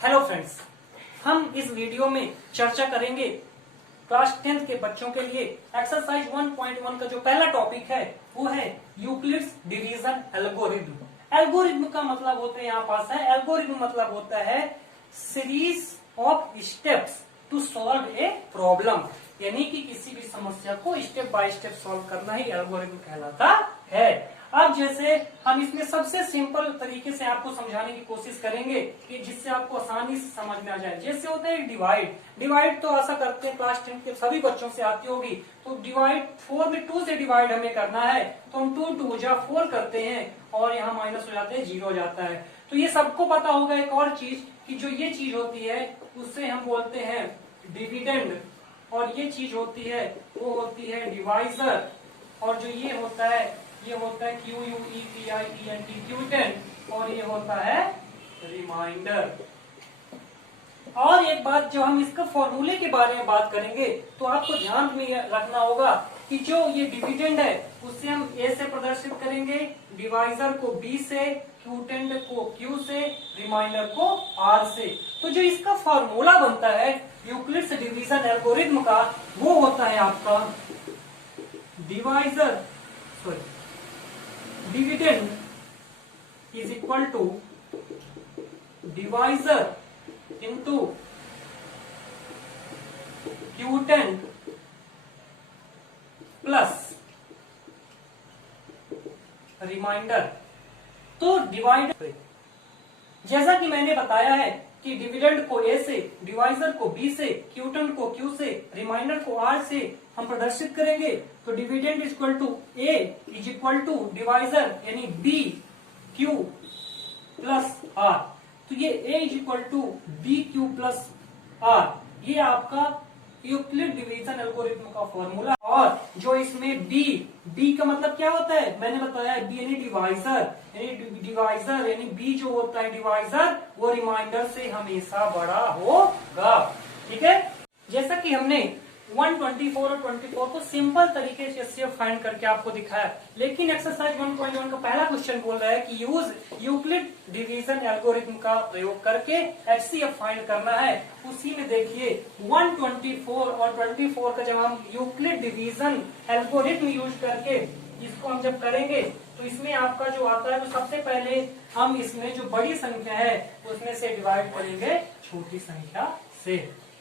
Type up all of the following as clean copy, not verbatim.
Hello friends, हम इस video में चर्चा करेंगे क्लास 10th के बच्चों के लिए एक्सरसाइज 1.1 का जो पहला टॉपिक है वो है यूक्लिड्स डिवीजन एल्गोरिथम। एल्गोरिथम का मतलब होता है यहाँ पास है, एल्गोरिथम मतलब होता है series of steps to solve a problem, यानी कि किसी भी समस्या को स्टेप बाय स्टेप सॉल्व करना ही एल्गोरिथम कहलाता है। अब जैसे हम इसमें सबसे सिंपल तरीके से आपको समझाने की कोशिश करेंगे कि जिससे आपको आसानी से समझ में आ जाए। जैसे होता है डिवाइड तो आशा करते हैं क्लास 10 के सभी बच्चों से आती होगी। तो डिवाइड 4 में 2 से डिवाइड हमें करना है, तो हम 2 जा 4 करते हैं और यहाँ माइनस हो जाते हैं, 0 हो जाता है। तो ये सबको पता होगा एक और चीज कि जो ये चीज होती है उससे हम बोलते हैं डिविडेंड, और ये चीज होती है वो होती है डिवाइजर, और जो ये होता है QUEPIENT क्यूटेंट, और ये होता है रिमाइंडर। और एक बात, जो हम इसका फॉर्मूले के बारे में बात करेंगे तो आपको ध्यान में रखना होगा कि जो ये डिविडेंड है उससे हम A से प्रदर्शित करेंगे, डिवाइजर को B से, क्यूटेंट को Q से, रिमाइंडर को R से। तो जो इसका फॉर्मूला बनता है यूक्लिड्स डिवीजन एल्गोरिथम का, वो होता है आपका dividend is equal to divisor into quotient plus remainder. तो डिवाइड, जैसा कि मैंने बताया है कि डिविडेंड को A से, डिवाइजर को B से, क्यूटेंट को Q से, रिमाइंडर को R से हम प्रदर्शित करेंगे। तो dividend is equal to A is equal to divisor यानी B Q प्लस R। तो ये A is equal to B Q plus R, ये आपका यूक्लिड डिवीजन एल्गोरिथम का फॉर्मूला। और जो इसमें B का मतलब क्या होता है, मैंने बताया B यानी डिवाइजर यानी B जो होता है डिवाइजर, वो रिमाइंडर से हमेशा बड़ा होगा। ठीक है, जैसा कि हमने 124 और 24 को सिंपल तरीके से फाइंड करके आपको दिखाया, लेकिन एक्सरसाइज 1.1 का पहला क्वेश्चन बोल रहा है कि यूज यूक्लिड डिवीजन एल्गोरिथम का प्रयोग करके HCF फाइंड करना है। उसी में देखिए 124 और 24 का जब हम यूक्लिड डिवीजन एल्गोरिथम यूज करके इसको हम जब करेंगे तो इसमें आपका जो आता है, तो सबसे पहले हम इसमें जो बड़ी संख्या है उसमें से डिवाइड करेंगे छोटी संख्या से।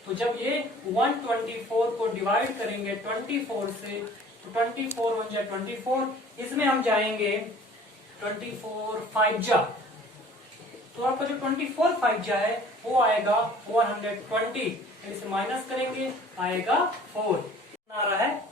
तो जब ये 124 को डिवाइड करेंगे 24 से, तो 24 1 जा 24, इसमें हम जाएंगे 24 5 जा, तो आपका जो 24 5 जा है वो आएगा 120, इसे माइनस करेंगे आएगा 4, आ रहा है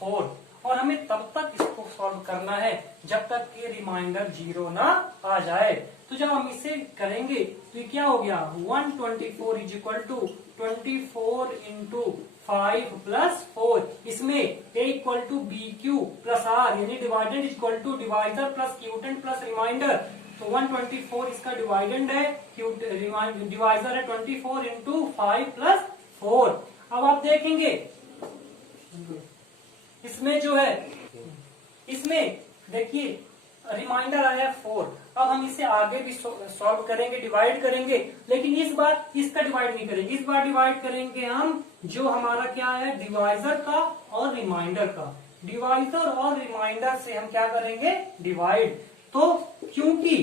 4। और हमें तब तक इसको सॉल्व करना है जब तक कि रिमाइंडर 0 ना आ जाए। तो जब हम इसे करेंगे तो ये क्या हो गया, 124 is equal to 24 into 5 plus 4, इसमें A equal to BQ plus R यानी dividend equal to divisor plus quotient plus remainder. तो 124 इसका डिवाइडेंड है, डिवाइजर है 24 इंटू 5 प्लस 4। अब आप देखेंगे इसमें जो है, इसमें देखिए रिमाइंडर आया 4। अब हम इसे आगे भी सॉल्व करेंगे, डिवाइड करेंगे, लेकिन इस बार इसका डिवाइड नहीं करेंगे, इस बार डिवाइड करेंगे हम जो हमारा क्या है डिवाइजर का और रिमाइंडर का। डिवाइजर और रिमाइंडर से हम क्या करेंगे डिवाइड। तो क्योंकि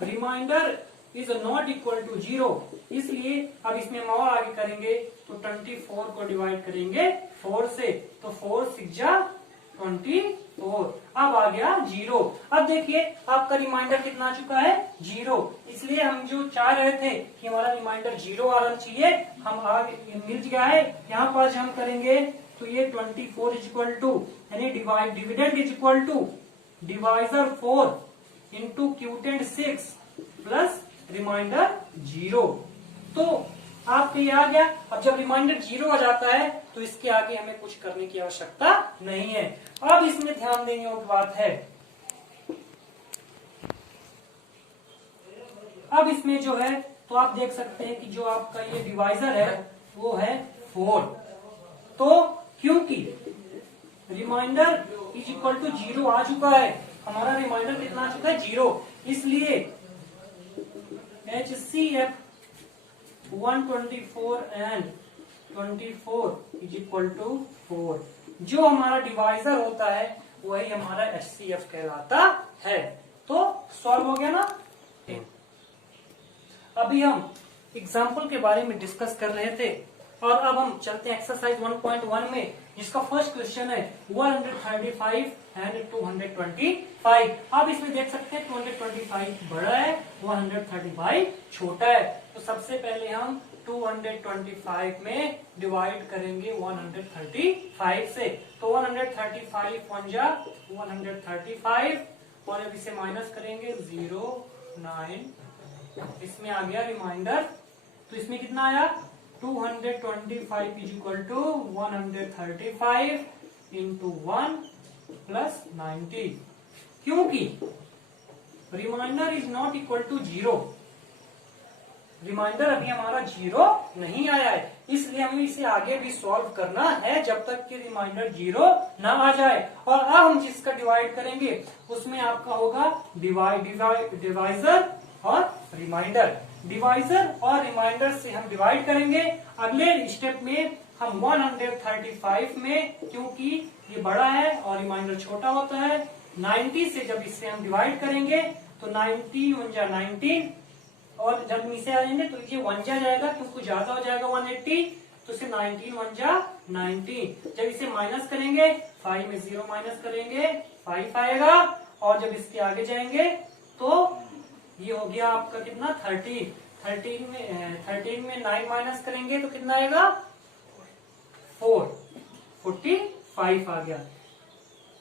remainder is not equal to 0, इसलिए अब इसमें हम और आगे करेंगे तो 24 को डिवाइड करेंगे 4 से, तो 4 6 जा 24, अब आ गया 0। अब देखिए आपका रिमाइंडर कितना आ चुका है 0, इसलिए हम जो चाह रहे थे कि हमारा रिमाइंडर 0 आना चाहिए, हम आगे मिल गया है। यहाँ पर हम करेंगे तो ये 24 इज इक्वल टू यानी dividend is equal to divisor 4 into quotient 6 plus remainder 0। तो आपके ये आ गया। अब जब रिमाइंडर 0 आ जाता है तो इसके आगे हमें कुछ करने की आवश्यकता नहीं है। अब इसमें ध्यान देने योग्य बात है, अब इसमें जो है तो आप देख सकते हैं कि जो आपका ये डिवाइजर है वो है 4। तो क्योंकि रिमाइंडर इज इक्वल टू 0 आ चुका है, हमारा रिमाइंडर कितना आ चुका है 0, इसलिए HCF 124 and 24 is equal to 4। जो हमारा डिवाइजर होता है वही हमारा HCF कहलाता है। तो सॉल्व हो गया ना। अभी हम एग्जाम्पल के बारे में डिस्कस कर रहे थे और अब हम चलते हैं एक्सरसाइज 1.1 में, जिसका फर्स्ट क्वेश्चन है 135 एंड 225। आप इसमें देख सकते हैं 225 बड़ा है, 135 छोटा है। तो सबसे पहले हम 225 में डिवाइड करेंगे 135 से। तो 135 1 जा 135 और अब इसे माइनस करेंगे 0 9, इसमें आ गया रिमाइंडर। तो इसमें कितना आया 225 is equal to 135 into 1 plus 90, क्योंकि remainder is not equal to 0। Remainder अभी हमारा 0 नहीं आया है, इसलिए हमें इसे आगे भी सॉल्व करना है जब तक कि रिमाइंडर 0 ना आ जाए। और अब हम जिसका डिवाइड करेंगे उसमें आपका होगा डिवाइजर और रिमाइंडर। डिवाइजर और रिमाइंडर से हम डिवाइड करेंगे। अगले स्टेप में हम 135 में, क्योंकि ये बड़ा है और रिमाइंडर छोटा होता है, 90 से जब इससे हम डिवाइड करेंगे तो 90 1 जा 90 और जब नीचे आ जाएंगे तो ये 1 जा जाएगा, क्योंकि ज्यादा हो जाएगा 180, तो इसे 19 1 जा 90। जब इसे माइनस करेंगे 5 में 0 माइनस करेंगे 5 आएगा, और जब इसके आगे जाएंगे तो ये हो गया आपका कितना 13 में 9 माइनस करेंगे तो कितना आएगा 45 आ गया।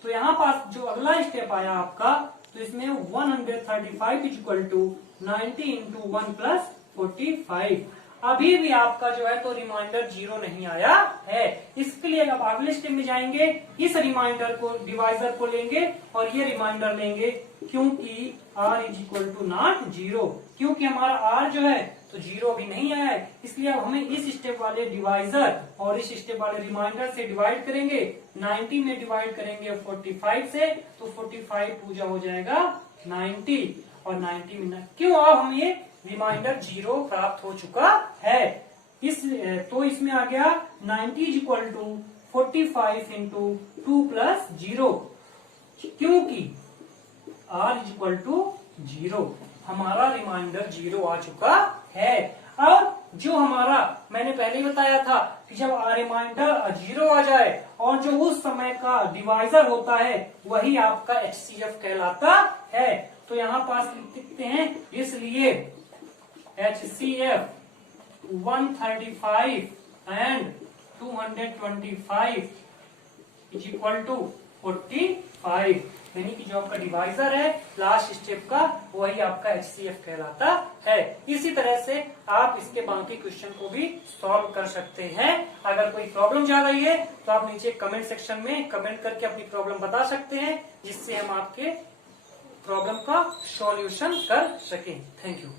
तो यहाँ पास जो अगला स्टेप आया आपका, तो इसमें 135 is equal to 90 into 1 plus 45। अभी भी आपका जो है तो रिमाइंडर 0 नहीं आया है, इसके लिए अब अगले स्टेप में जाएंगे, इस रिमाइंडर को डिवाइजर को लेंगे और ये रिमाइंडर लेंगे, क्योंकि r is equal to not 0, क्योंकि हमारा r जो है तो 0 भी नहीं आया है, इसलिए अब हमें इस स्टेप वाले डिवाइजर और इस स्टेप वाले रिमाइंडर से डिवाइड करेंगे। 90 में डिवाइड करेंगे 45 से, तो 45 पूजा हो जाएगा 90 और 90 में क्यों अब हमें ये रिमाइंडर 0 प्राप्त हो चुका है। तो इसमें आ गया 90 is equal to 45 into 2 plus 0, क्योंकि r इज इक्वल टू 0, हमारा रिमाइंडर 0 आ चुका है। और जो हमारा मैंने पहले ही बताया था कि जब रिमाइंडर 0 आ जाए और जो उस समय का डिवाइजर होता है वही आपका HCF कहलाता है। तो यहाँ पास लिखते हैं, इसलिए HCF 135 and 225 is equal to 45, यानी कि जो आपका डिवाइजर है लास्ट स्टेप का वही आपका HCF कहलाता है। इसी तरह से आप इसके बाकी क्वेश्चन को भी सॉल्व कर सकते हैं। अगर कोई प्रॉब्लम जा रही है तो आप नीचे कमेंट सेक्शन में कमेंट करके अपनी प्रॉब्लम बता सकते हैं, जिससे हम आपके प्रॉब्लम का सॉल्यूशन कर सकें। Thank you.